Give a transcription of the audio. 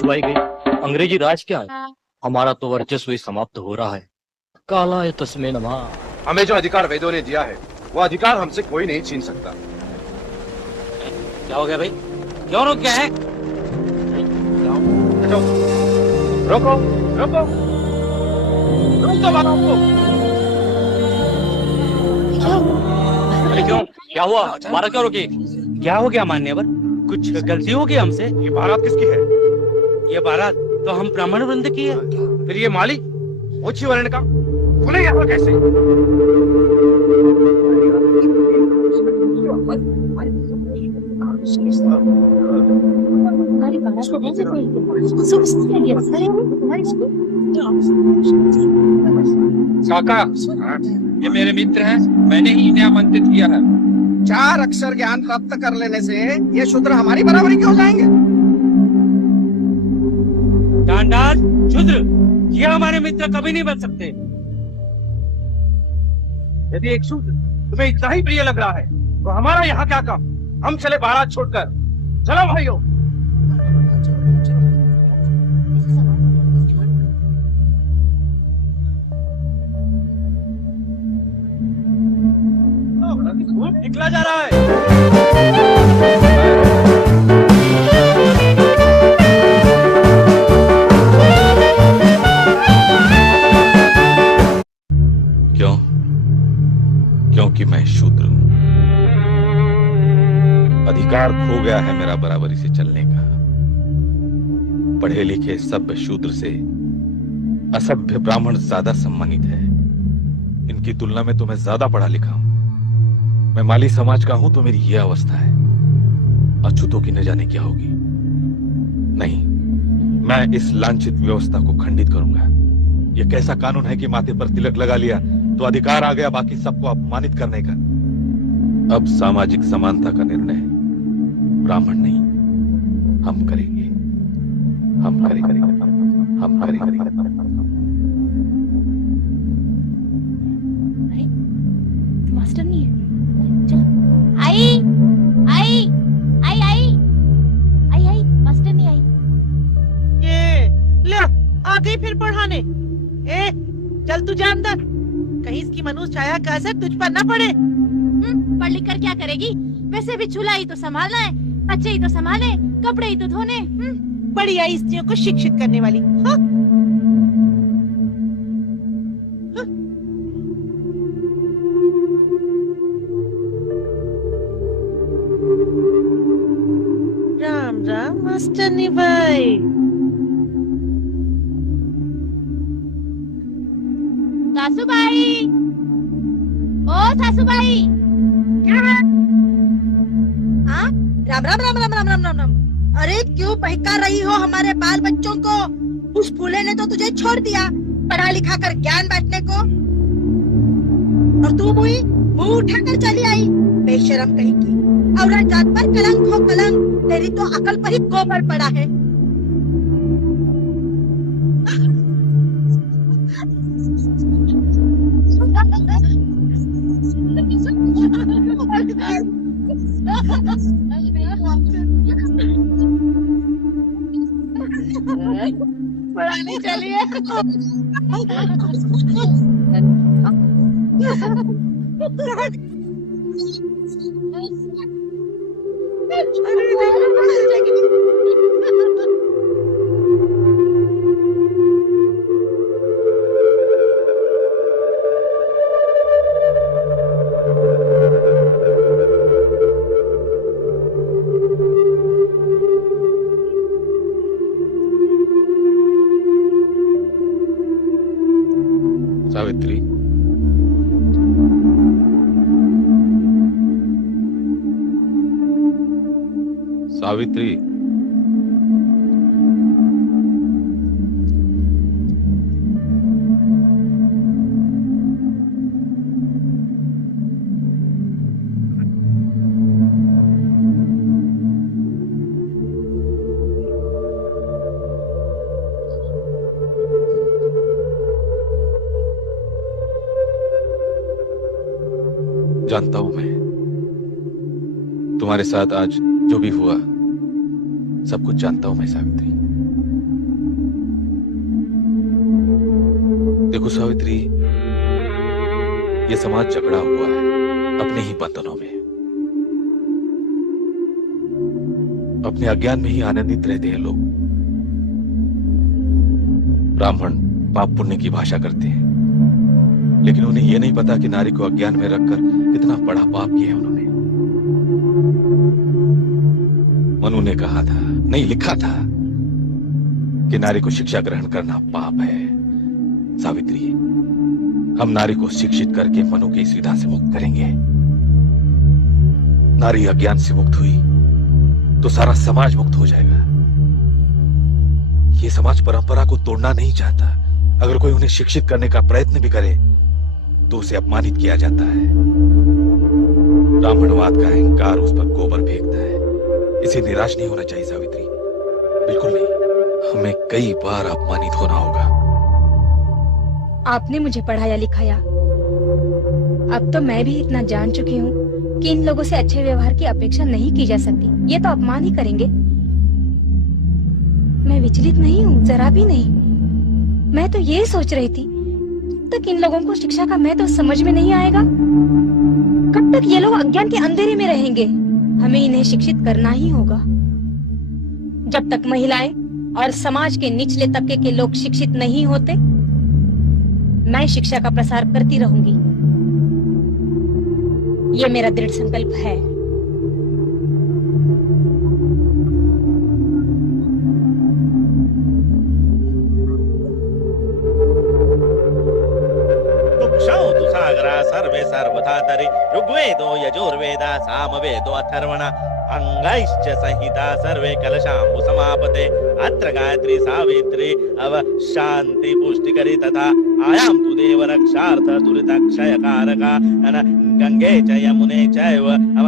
छुपाई गई अंग्रेजी राज क्या है? हमारा तो वर्चस्व ही समाप्त हो रहा है। काला या तस्मे नमः। हमें जो अधिकार वेदों ने दिया है वो अधिकार हमसे कोई नहीं छीन सकता। क्या हो गया भाई? क्यों रुक गया है? रोको रोको रोक दो बाबा को। अरे क्यों? क्या हुआ? बारह क्यों रुकी? क्या हो गया मान्यवर? कुछ गलती हो गई हमसे? ये बारात किसकी है? ये बारात तो हम ब्राह्मण वृंद की है। फिर ये माली उच्च वर्ण का खुले यहाँ कैसे? काका, ये मेरे मित्र हैं, मैंने ही इन्हें आमंत्रित किया है। 4 अक्षर ज्ञान प्राप्त कर लेने से ये शूद्र हमारी बराबरी क्यों हो जाएंगे? डांडाल शूद्र, ये हमारे मित्र कभी नहीं बन सकते। यदि एक शूद्र तुम्हें इतना ही प्रिय लग रहा है तो हमारा यहाँ क्या काम? हम चले बारात छोड़कर। चलो भाइयों। निकला जा रहा है। क्यों? क्योंकि मैं शूद्र हूं। अधिकार खो गया है मेरा बराबरी से चलने का। पढ़े लिखे सभ्य शूद्र से असभ्य ब्राह्मण ज्यादा सम्मानित है। इनकी तुलना में तो मैं ज्यादा पढ़ा लिखा हूं। मैं माली समाज का हूं तो मेरी यह अवस्था है। अछूतों की न जाने क्या होगी। नहीं, मैं इस लांछित व्यवस्था को खंडित करूंगा। यह कैसा कानून है कि माथे पर तिलक लगा लिया तो अधिकार आ गया बाकी सबको अपमानित करने का। अब सामाजिक समानता का निर्णय ब्राह्मण नहीं, हम करेंगे। हम करेंगे। हम करेंगे। मास्टर नहीं है। चलो। आई आई आई आई आई आई मास्टर नहीं आई। ये ले आ गई फिर पढ़ाने। ए चल तू जा अंदर, कहीं इसकी मनुष्य छाया का असर तुझ पर न पड़े। पढ़ लिख कर क्या करेगी? वैसे भी चूल्हा ही तो संभालना है, बच्चे ही तो संभाले, कपड़े ही तो धोने। बड़ी आई स्त्रियों को शिक्षित करने वाली। हाँ? राम राम मास्टरनी भाई। सासूबाई, ओ सासूबाई। क्या है? हाँ? राम राम राम राम राम राम राम राम। अरे क्यों बहका रही हो हमारे बाल बच्चों को? उस फूले ने तो तुझे छोड़ दिया पढ़ा लिखा कर ज्ञान बांटने को, और तू मुंह उठाकर चली आई बेशरम कहीं की। औरत जात पर कलंक हो कलंक। तेरी तो अकल पर ही गोबर पड़ा है। पढ़ाने चलिए। सावित्री, सावित्री, जानता हूं मैं तुम्हारे साथ आज जो भी हुआ सब कुछ जानता हूं मैं सावित्री। सावित्री, ये समाज जकड़ा हुआ है अपने ही बंधनों में, अपने अज्ञान में ही आनंदित रहते हैं लोग। ब्राह्मण पाप पुण्य की भाषा करते हैं, लेकिन उन्हें यह नहीं पता कि नारी को अज्ञान में रखकर कितना बड़ा पाप किया है उन्होंने। मनु ने कहा था, नहीं लिखा था, कि नारी को शिक्षा ग्रहण करना पाप है। सावित्री, हम नारी को शिक्षित करके मनु के इस विधा से मुक्त करेंगे। नारी अज्ञान से मुक्त हुई तो सारा समाज मुक्त हो जाएगा। ये समाज परंपरा को तोड़ना नहीं चाहता। अगर कोई उन्हें शिक्षित करने का प्रयत्न भी करे तो उसे अपमानित किया जाता है। ब्राह्मणवाद का अहंकार उस पर गोबर फेंकता है। इसे निराश नहीं होना चाहिए सावित्री, बिल्कुल नहीं। हमें कई बार अपमानित होना होगा। आपने मुझे पढ़ाया लिखाया, अब तो मैं भी इतना जान चुकी हूँ कि इन लोगों से अच्छे व्यवहार की अपेक्षा नहीं की जा सकती। ये तो अपमान ही करेंगे। मैं विचलित नहीं हूँ, जरा भी नहीं। मैं तो ये सोच रही थी तक इन लोगों को शिक्षा का महत्व समझ में नहीं आएगा। कब तक ये लोग अज्ञान के अंधेरे में रहेंगे? हमें इन्हें शिक्षित करना ही होगा। जब तक महिलाएं और समाज के निचले तबके के लोग शिक्षित नहीं होते, मैं शिक्षा का प्रसार करती रहूंगी। ये मेरा दृढ़ संकल्प है। सागरा सर्वे सर्वथा तरे ऋग्वेदो यजुर्वेदा सामवेदो अथर्वण अंगैश्च संहिता सर्वे कलशाम्बु समापते अत्र गायत्री सावित्री अव शांति पुष्टिकरी तथा आयाम तु देव रक्षार्थ दुरितक्षय कारका गंगे च यमुने चैव अव